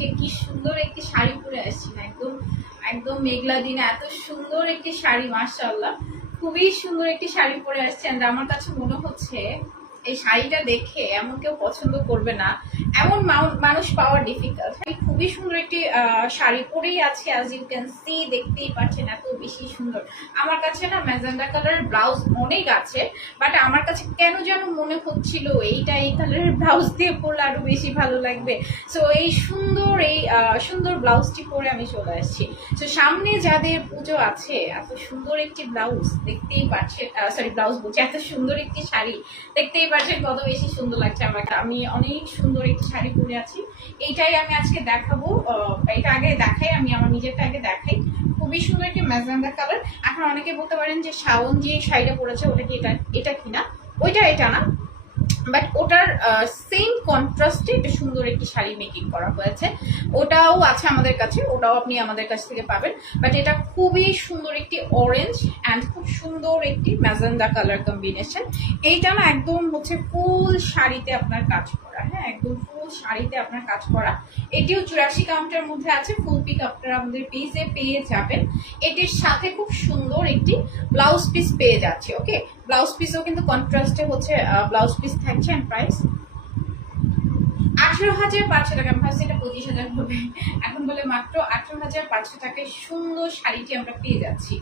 আজকে কি সুন্দর একটি শাড়ি পরে আসছি না, একদম একদম মেঘলা দিনে এত সুন্দর একটি শাড়ি, মাশাআল্লাহ খুবই সুন্দর একটি শাড়ি পরে আসছে। এন্ড আমার কাছে মনে হচ্ছে এই শাড়িটা দেখে এমন কেউ পছন্দ করবে না, এমন মানুষ পাওয়া ডিফিকাল্ট। খুবই সুন্দর একটি শাড়ি পরেই আছে, অ্যাজ ইউ ক্যান সি, দেখতেই পাচ্ছেন এত বেশি সুন্দর। আমার কাছে না ম্যাজেন্ডা কালারের ব্লাউজ অনেক আছে, বাট আমার কাছে কেন যেন মনে হচ্ছিল এইটা এই কালারের ব্লাউজ দিয়ে পরলে আরো বেশি ভালো লাগবে। সো এই সুন্দর ব্লাউজটি পরে আমি চলে আসছি। তো সামনে যাদের পুজো আছে, এত সুন্দর একটি ব্লাউজ দেখতেই পাচ্ছেন, সরি ব্লাউজ বলছি, এত সুন্দর একটি শাড়ি দেখতেই পাচ্ছেন কত বেশি সুন্দর লাগছে আমাকে। আমি অনেক সুন্দর একটি শাড়ি পরে আছি, এইটাই আমি আজকে দেখাবো। এটা আগে দেখাই, আমি আমার নিজেরটা আগে দেখাই। খুবই সুন্দর একটি ম্যাজেন্ডা কালার। এখন অনেকে বলতে পারেন যে শাওন যে শাড়িটা পরেছে ওটা কি এটা কিনা, ওইটা এটা না, বাট ওটার সেম কন্ট্রাস্টে একটা সুন্দর একটি শাড়ি মেকিং করা হয়েছে, ওটাও আছে আমাদের কাছে, ওটাও আপনি আমাদের কাছ থেকে পাবেন। বাট এটা খুবই সুন্দর একটি অরেঞ্জ অ্যান্ড খুব সুন্দর একটি ম্যাজেন্ডা কালার কম্বিনেশন। এইটা না একদম হচ্ছে ফুল শাড়িতে আপনার কাজ করা, হ্যাঁ একদম ফুল শাড়িতে আপনার কাজ করা। এটিও 84 কাউন্টের মধ্যে আছে, ফুল পিক আপনারা আমাদের পেজে পেয়ে যাবেন। এটির সাথে খুব সুন্দর একটি ব্লাউজ পিস পেয়ে যাচ্ছে। ওকে, ব্লাউজ পিসও কিন্তু কন্ট্রাস্টে হচ্ছে ব্লাউজ পিস থাকছে। প্রাইস 18,500 টাকা। আমি ভাবছি এটা 25,000 হবে, এখন বলে মাত্র 18,500 টাকায় সুন্দর শাড়িটি আমরা পেয়ে যাচ্ছি।